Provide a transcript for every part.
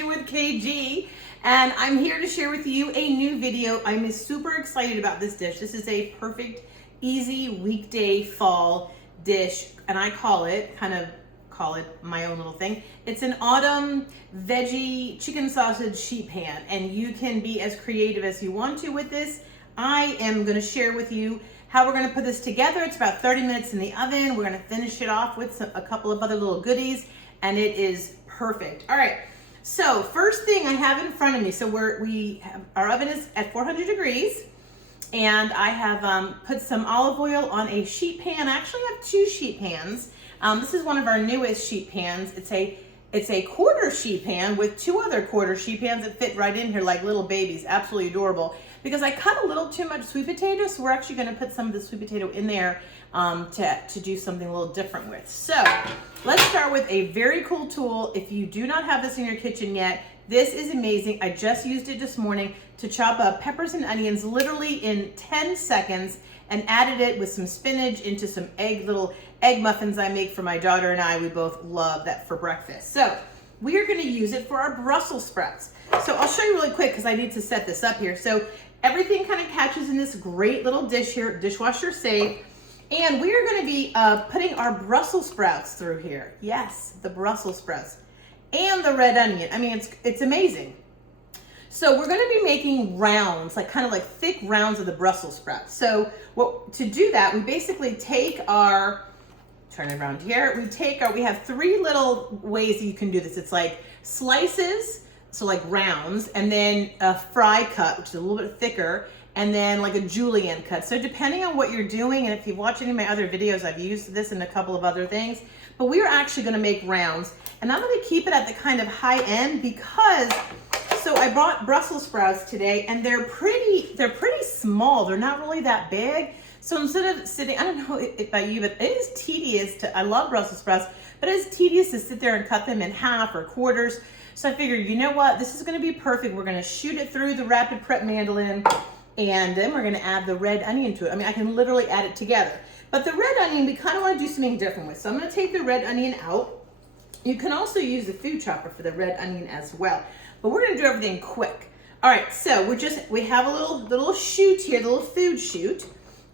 Kitchen with KG, and I'm here to share with you a new video. I'm super excited about this dish. This is a perfect, easy weekday fall dish, and I call it my own little thing. It's an autumn veggie chicken sausage sheet pan, and you can be as creative as you want to with this. I am going to share with you how we're going to put this together. It's about 30 minutes in the oven. We're going to finish it off with a couple of other little goodies, and it is perfect. All right, so first thing I have in front of me, so our oven is at 400 degrees, and I have put some olive oil on a sheet pan. I actually have two sheet pans. This is one of our newest sheet pans. It's a quarter sheet pan with two other quarter sheet pans that fit right in here like little babies. Absolutely adorable. Because I cut a little too much sweet potato, so we're actually going to put some of the sweet potato in there to do something a little different with. So let's start with a very cool tool. If you do not have this in your kitchen yet, this is amazing. I just used it this morning to chop up peppers and onions literally in 10 seconds and added it with some spinach into some little egg muffins I make for my daughter and I. We both love that for breakfast. So we are going to use it for our Brussels sprouts. So I'll show you really quick because I need to set this up here. So everything kind of catches in this great little dish here, dishwasher safe. And we are going to be putting our Brussels sprouts through here. Yes, the Brussels sprouts and the red onion. I mean, it's amazing. So we're going to be making rounds, kind of thick rounds of the Brussels sprouts. So to do that, we basically take our, turn it around here. We have three little ways that you can do this. It's like slices, so like rounds, and then a fry cut, which is a little bit thicker, and then like a julienne cut. So depending on what you're doing, and if you've watched any of my other videos, I've used this in a couple of other things, but we are actually going to make rounds, and I'm going to keep it at the kind of high end because, so I bought Brussels sprouts today, and they're pretty small. They're not really that big. So instead of sitting, I don't know about you, but it is tedious I love Brussels sprouts, but it is tedious to sit there and cut them in half or quarters. So I figured, you know what, this is going to be perfect. We're going to shoot it through the Rapid Prep Mandolin, and then we're going to add the red onion to it. I mean, I can literally add it together. But the red onion, we kind of want to do something different with. So I'm going to take the red onion out. You can also use the food chopper for the red onion as well. But we're going to do everything quick. All right, so we have a little chute here, the little food chute,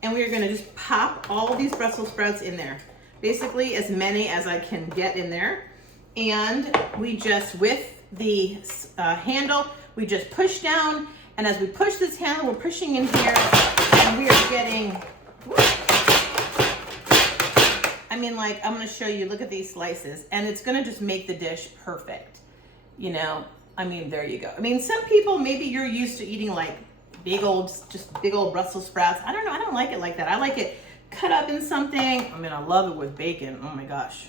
and we are going to just pop all of these Brussels sprouts in there. Basically, as many as I can get in there. And we just, with the handle, we just push down, and as we push this handle, we're pushing in here, and we are getting, I'm going to show you, look at these slices, and it's going to just make the dish perfect. You know, I mean, there you go. I mean, some people, maybe you're used to eating big old Brussels sprouts. I don't know, I don't like it like that. I like it cut up in something. I mean, I love it with bacon. Oh my gosh.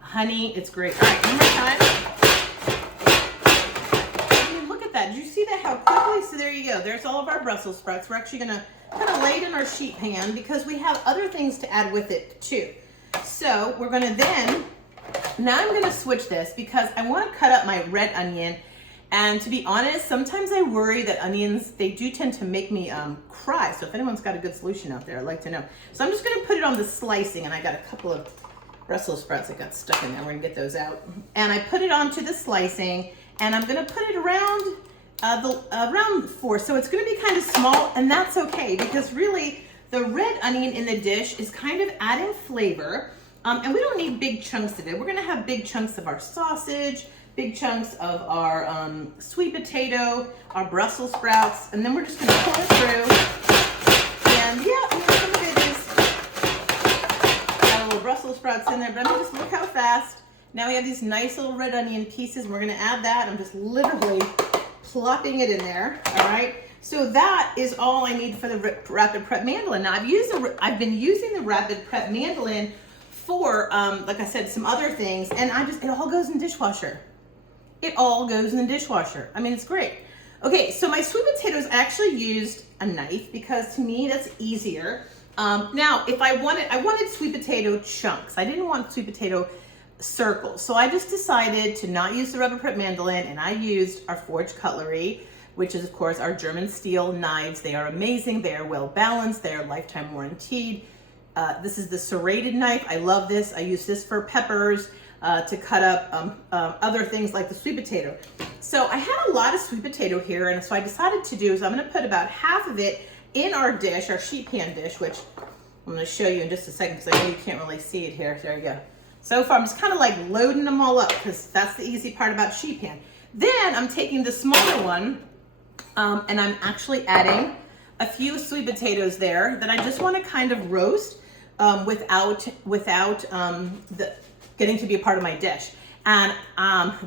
Honey, it's great. All right, one more time. I mean, look at that. Did you see that, how quickly? So there you go. There's all of our Brussels sprouts. We're actually going to kind of lay it in our sheet pan because we have other things to add with it too. So we're going to now I'm going to switch this because I want to cut up my red onion. And to be honest, sometimes I worry that onions, they do tend to make me cry. So if anyone's got a good solution out there, I'd like to know. So I'm just going to put it on the slicing, and I got a couple of Brussels sprouts that got stuck in there. We're going to get those out. And I put it onto the slicing, and I'm going to put it around around 4. So it's going to be kind of small, and that's okay because really the red onion in the dish is kind of adding flavor. And we don't need big chunks of it. We're going to have big chunks of our sausage, big chunks of our sweet potato, our Brussels sprouts, and then we're just going to pull it through. And yeah, I mean, some of it is got a little Brussels sprouts in there, but I mean, just look how fast. Now we have these nice little red onion pieces. We're going to add that. I'm just literally plopping it in there. All right. So that is all I need for the Rapid Prep Mandolin. Now I've been using the Rapid Prep Mandolin for, like I said, some other things, and it all goes in the dishwasher. It all goes in the dishwasher. I mean, it's great. Okay, so my sweet potatoes, I actually used a knife because to me that's easier. Now, if I wanted sweet potato chunks. I didn't want sweet potato circles. So I just decided to not use the Rapid Prep Mandolin, and I used our forged cutlery, which is of course our German steel knives. They are amazing. They are well balanced. They are lifetime warranted. This is the serrated knife. I love this. I use this for peppers. to cut up other things like the sweet potato. So I had a lot of sweet potato here, and so I decided to do is I'm gonna put about half of it in our dish, our sheet pan dish, which I'm gonna show you in just a second because I know you can't really see it here. There you go. So far I'm just kind of like loading them all up because that's the easy part about sheet pan. Then I'm taking the smaller one and I'm actually adding a few sweet potatoes there that I just want to kind of roast without getting to be a part of my dish. And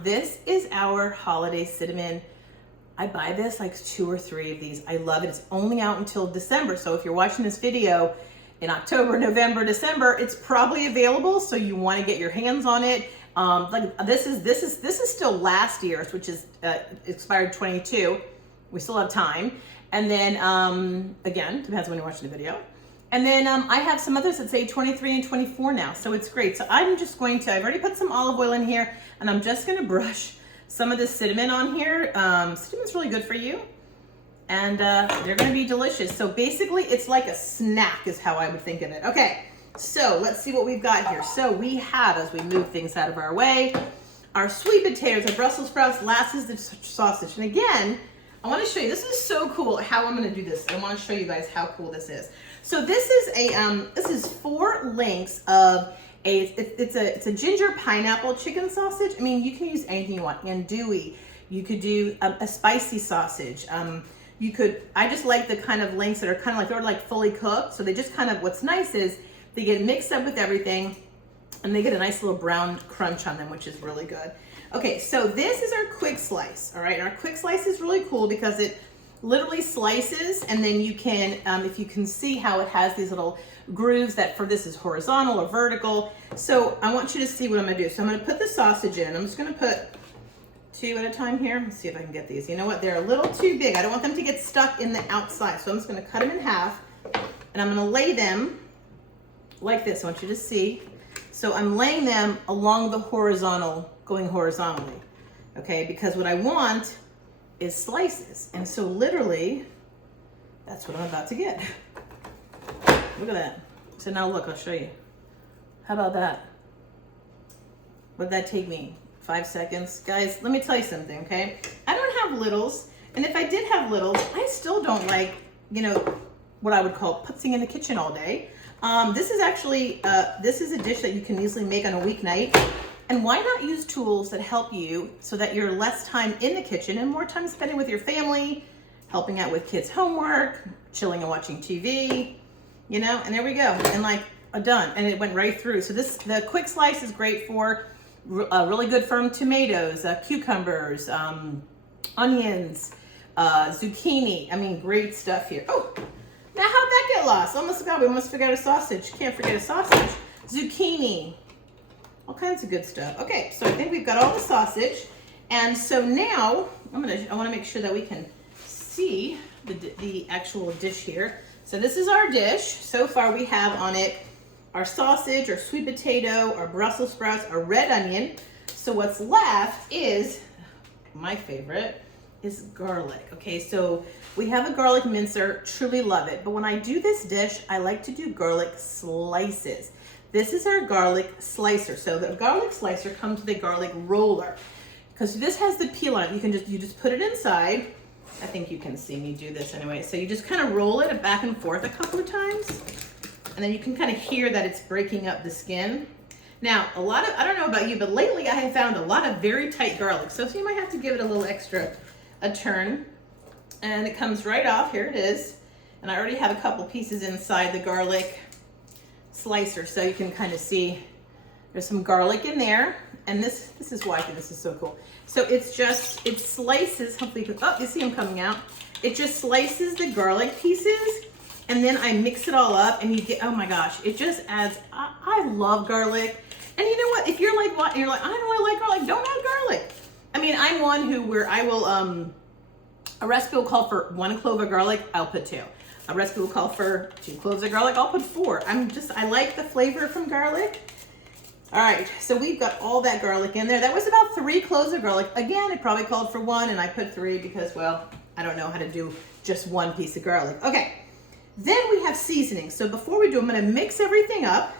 this is our holiday cinnamon. I buy this like 2 or 3 of these. I love it. It's only out until December. So if you're watching this video in October, November, December, it's probably available. So you want to get your hands on it. Like this is still last year's, which is expired 22. We still have time. And then again, depends when you're watching the video. And then I have some others that say 23 and 24 now, so it's great. So I'm just going to, I've already put some olive oil in here, and I'm just gonna brush some of the cinnamon on here. Cinnamon's really good for you, and they're gonna be delicious. So basically, it's like a snack is how I would think of it. Okay, so let's see what we've got here. So we have, as we move things out of our way, our sweet potatoes, our Brussels sprouts, last is the sausage. And again, I want to show you, this is so cool how I'm going to do this. I want to show you guys how cool this is. So this is this is 4 links of it's a ginger pineapple chicken sausage. I mean, you can use anything you want. Andouille. You could do a spicy sausage. You could, I just like the kind of links that are kind of like, they're like fully cooked. So they just kind of, what's nice is they get mixed up with everything and they get a nice little brown crunch on them, which is really good. Okay, so this is our quick slice, all right? And our quick slice is really cool because it literally slices, and then you can, if you can see how it has these little grooves that for this is horizontal or vertical. So I want you to see what I'm gonna do. So I'm gonna put the sausage in. I'm just gonna put 2 at a time here. Let's see if I can get these. You know what, they're a little too big. I don't want them to get stuck in the outside. So I'm just gonna cut them in half, and I'm gonna lay them like this. I want you to see. So I'm laying them along the horizontal, going horizontally, okay? Because what I want is slices. And so literally, that's what I'm about to get. Look at that. So now look, I'll show you. How about that? What'd that take me? 5 seconds? Guys, let me tell you something, okay? I don't have littles, and if I did have littles, I still don't like, you know, what I would call putzing in the kitchen all day. This is actually, this is a dish that you can easily make on a weeknight. And why not use tools that help you so that you're less time in the kitchen and more time spending with your family, helping out with kids' homework, chilling and watching TV, you know, and there we go. And like, done. And it went right through. So this, the quick slice is great for really good firm tomatoes, cucumbers, onions, zucchini. I mean, great stuff here. Oh, now how'd that get lost? Almost forgot. We almost forgot a sausage. Can't forget a sausage. Zucchini. All kinds of good stuff. Okay, so I think we've got all the sausage. And so now I want to make sure that we can see the actual dish here. So this is our dish. So far we have on it our sausage, our sweet potato, our Brussels sprouts, our red onion. So what's left is, my favorite, is garlic. Okay, so we have a garlic mincer, truly love it. But when I do this dish, I like to do garlic slices. This is our garlic slicer. So the garlic slicer comes with a garlic roller. Because this has the peel on it. You just put it inside. I think you can see me do this anyway. So you just kind of roll it back and forth a couple of times. And then you can kind of hear that it's breaking up the skin. Now, I don't know about you, but lately I have found a lot of very tight garlic. So you might have to give it a little extra, a turn. And it comes right off. Here it is. And I already have a couple pieces inside the garlic slicer, so you can kind of see there's some garlic in there. And this is why I think this is so cool. So it slices, hopefully you can, oh, you see them coming out. It just slices the garlic pieces, and then I mix it all up, and you get, oh my gosh, it just adds, I love garlic. And you know what, if you're like, what, you're like, I don't really like garlic, don't add garlic. I mean, I'm one where I will, a recipe will call for 1 clove of garlic, I'll put 2. A recipe will call for 2 cloves of garlic, I'll put 4. I like the flavor from garlic. All right, so we've got all that garlic in there. That was about 3 cloves of garlic. Again, it probably called for 1, and I put 3 because, well, I don't know how to do just 1 piece of garlic. Okay, then we have seasoning. So before we do, I'm gonna mix everything up,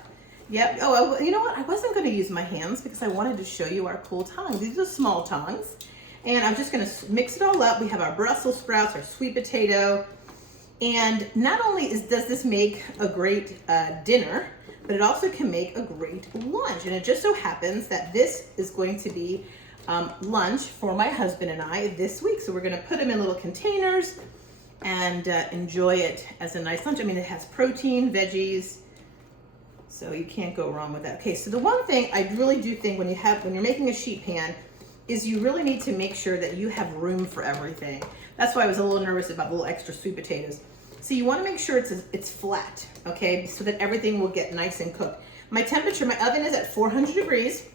Yep. Oh, you know what? I wasn't going to use my hands because I wanted to show you our cool tongs. These are small tongs. And I'm just going to mix it all up. We have our Brussels sprouts, our sweet potato. And not only does this make a great dinner, but it also can make a great lunch. And it just so happens that this is going to be lunch for my husband and I this week. So we're going to put them in little containers and enjoy it as a nice lunch. I mean, it has protein, veggies, so you can't go wrong with that. Okay, so the one thing I really do think when you're making a sheet pan is you really need to make sure that you have room for everything. That's why I was a little nervous about the little extra sweet potatoes. So you want to make sure it's flat, okay, so that everything will get nice and cooked. My temperature, my oven is at 400 degrees.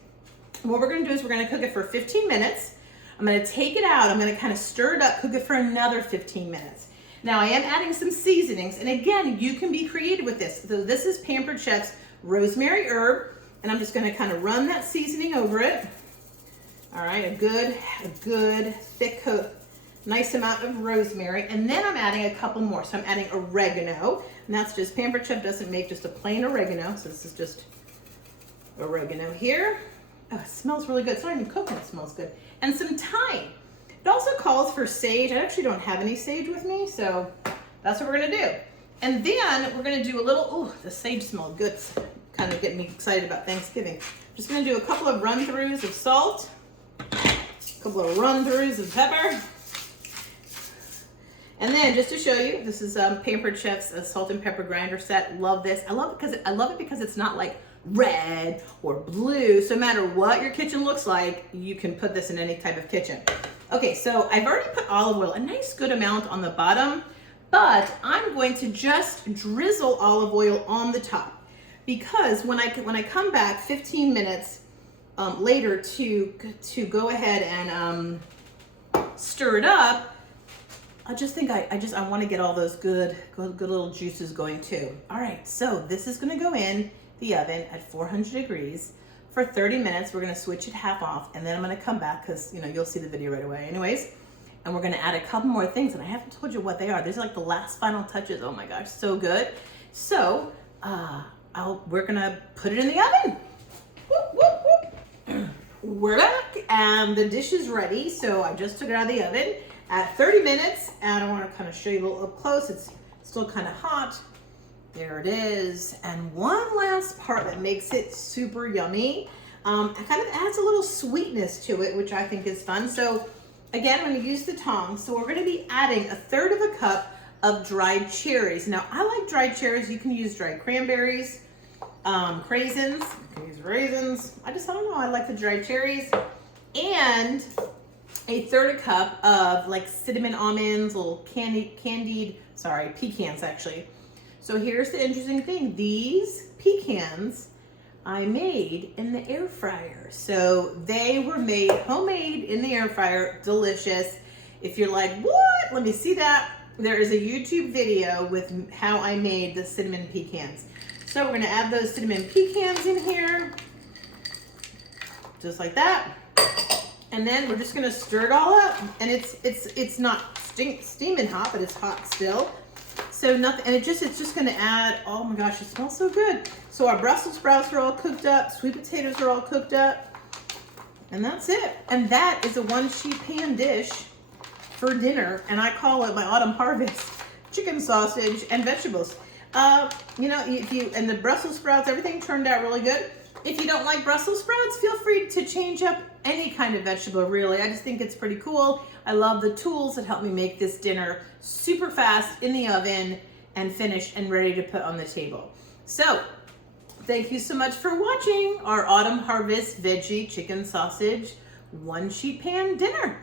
What we're going to do is we're going to cook it for 15 minutes. I'm going to take it out. I'm going to kind of stir it up, cook it for another 15 minutes. Now I am adding some seasonings, and again, you can be creative with this. So this is Pampered Chef's rosemary herb, and I'm just going to kind of run that seasoning over it. All right, a good thick coat, nice amount of rosemary, and then I'm adding a couple more. So I'm adding oregano, and that's just Pampered Chef doesn't make just a plain oregano, so this is just oregano here. Oh, it smells really good. It's not even cooking, it smells good. And some thyme. It also calls for sage. I actually don't have any sage with me, so that's what we're gonna do. And then we're gonna do a little, oh, the sage smells good. It's kind of getting me excited about Thanksgiving. Just gonna do a couple of run-throughs of salt, a couple of run-throughs of pepper. And then just to show you, this is Pampered Chef's salt and pepper grinder set. Love this. I love it because it's not like red or blue. So no matter what your kitchen looks like, you can put this in any type of kitchen. Okay, so I've already put olive oil, a nice good amount on the bottom, but I'm going to just drizzle olive oil on the top because when I come back 15 minutes later to go ahead and stir it up, I just think I want to get all those good little juices going too. All right, so this is going to go in the oven at 400 degrees for 30 minutes. We're going to switch it half off, and then I'm going to come back because you'll see the video right away anyways. And we're going to add a couple more things, and I haven't told you what they are. These are like the last final touches. Oh my gosh, so good. So we're going to put it in the oven. Whoop, whoop, whoop. We're back, and the dish is ready. So I just took it out of the oven at 30 minutes, and I want to kind of show you a little up close. It's still kind of hot. There it is. And one last part that makes it super yummy, it kind of adds a little sweetness to it, which I think is fun. So again, I'm going to use the tongs. So we're going to be adding 1/3 cup of dried cherries. Now I like dried cherries. You can use dried cranberries, craisins, you can use raisins. I don't know, I like the dried cherries. And 1/3 cup of like cinnamon almonds, little candied pecans actually. So here's the interesting thing. These pecans I made in the air fryer. So they were made homemade in the air fryer, delicious. If you're like, what? Let me see that. There is a YouTube video with how I made the cinnamon pecans. So we're gonna add those cinnamon pecans in here, just like that. And then we're just gonna stir it all up. And it's not steaming hot, but it's hot still. So nothing, and it's just gonna add, oh my gosh, it smells so good. So our Brussels sprouts are all cooked up, sweet potatoes are all cooked up, and that's it. And that is a 1-sheet pan dish for dinner, and I call it my autumn harvest chicken sausage and vegetables. And the Brussels sprouts, everything turned out really good. If you don't like Brussels sprouts, feel free to change up any kind of vegetable, really. I just think it's pretty cool. I love the tools that help me make this dinner super fast in the oven and finished and ready to put on the table. So, thank you so much for watching our Autumn Harvest Veggie Chicken Sausage 1-sheet pan dinner.